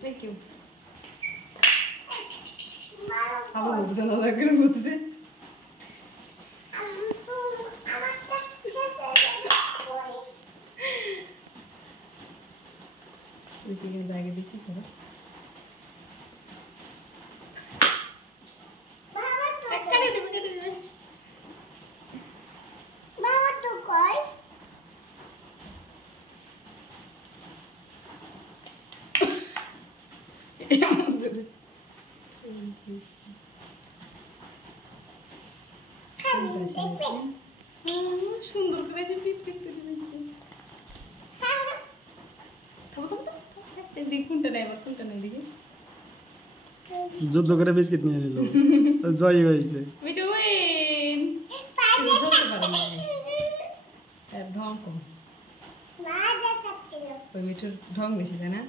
thank you ভালো বলতেছে না করে বলতেছে আগে দেখি করো সুন্দর করে বিস্কিট কোনটা নেই আবার কোনটা নেই দেখি যুদ্ধ করে বিস্কিট নিয়ে নিল জয় হয়েছে ঢং কম ওই মিঠুর ঢং বেশি তাই না